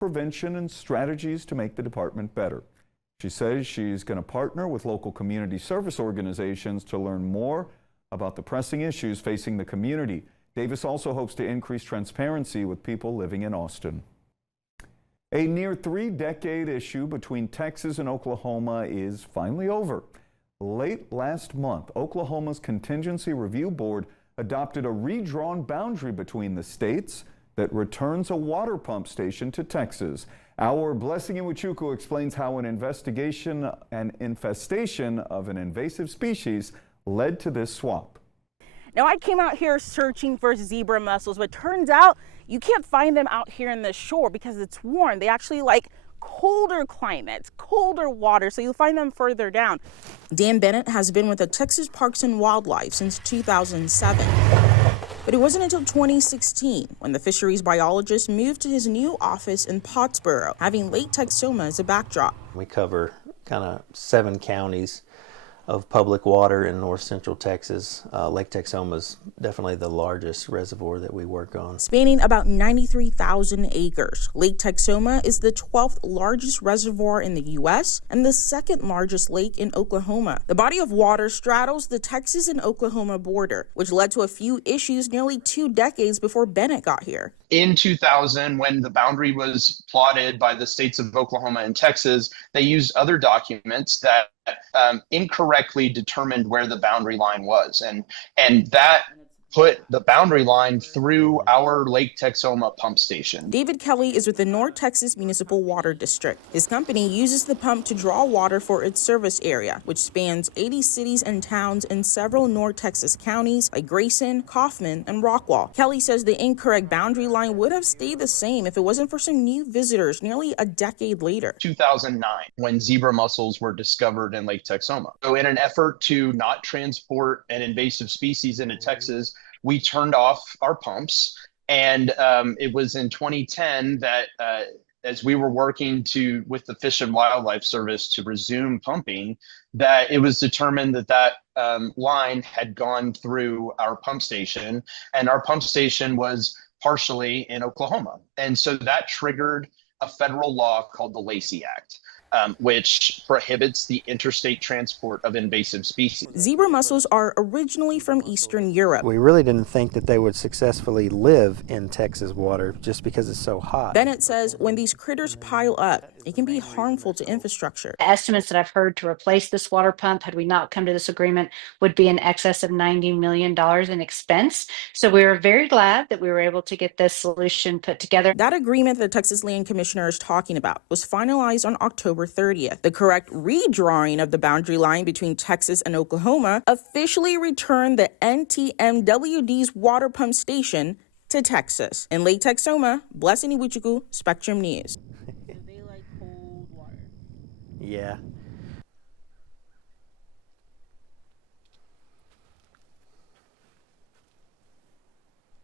prevention, and strategies to make the department better. She says she's going to partner with local community service organizations to learn more about the pressing issues facing the community. Davis also hopes to increase transparency with people living in Austin. A near 3-decade issue between Texas and Oklahoma is finally over. Late last month, Oklahoma's Contingency Review Board adopted a redrawn boundary between the states that returns a water pump station to Texas. Our Blessing Iwuchukwu explains how an investigation and infestation of an invasive species led to this swap. Now, I came out here searching for zebra mussels, but turns out you can't find them out here in the shore because it's warm. They actually like colder climates, colder water, so you'll find them further down. Dan Bennett has been with the Texas Parks and Wildlife since 2007. But it wasn't until 2016 when the fisheries biologist moved to his new office in Pottsboro, having Lake Texoma as a backdrop. We cover kind of 7 counties of public water in north central Texas. Lake Texoma is definitely the largest reservoir that we work on. Spanning about 93,000 acres, Lake Texoma is the 12th largest reservoir in the U.S. and the 2nd largest lake in Oklahoma. The body of water straddles the Texas and Oklahoma border, which led to a few issues nearly 2 decades before Bennett got here. In 2000, when the boundary was plotted by the states of Oklahoma and Texas, they used other documents that incorrectly determined where the boundary line was. And that put the boundary line through our Lake Texoma pump station. David Kelly is with the North Texas Municipal Water District. His company uses the pump to draw water for its service area, which spans 80 cities and towns in several North Texas counties like Grayson, Kaufman, and Rockwall. Kelly says the incorrect boundary line would have stayed the same if it wasn't for some new visitors nearly a decade later. 2009, when zebra mussels were discovered in Lake Texoma. So in an effort to not transport an invasive species into Texas, we turned off our pumps, and it was in 2010 that as we were working with the Fish and Wildlife Service to resume pumping, that it was determined that line had gone through our pump station, and our pump station was partially in Oklahoma. And so that triggered a federal law called the Lacey Act, which prohibits the interstate transport of invasive species. Zebra mussels are originally from Eastern Europe. We really didn't think that they would successfully live in Texas water just because it's so hot. Bennett says when these critters pile up, it can be harmful to infrastructure. The estimates that I've heard to replace this water pump, had we not come to this agreement, would be in excess of $90 million in expense. So we were very glad that we were able to get this solution put together. That agreement the Texas Land Commissioner is talking about was finalized on October 30th. The correct redrawing of the boundary line between Texas and Oklahoma officially returned the NTMWD's water pump station to Texas. In Lake Texoma, Blessing Iwuchukwu, Spectrum News. Yeah.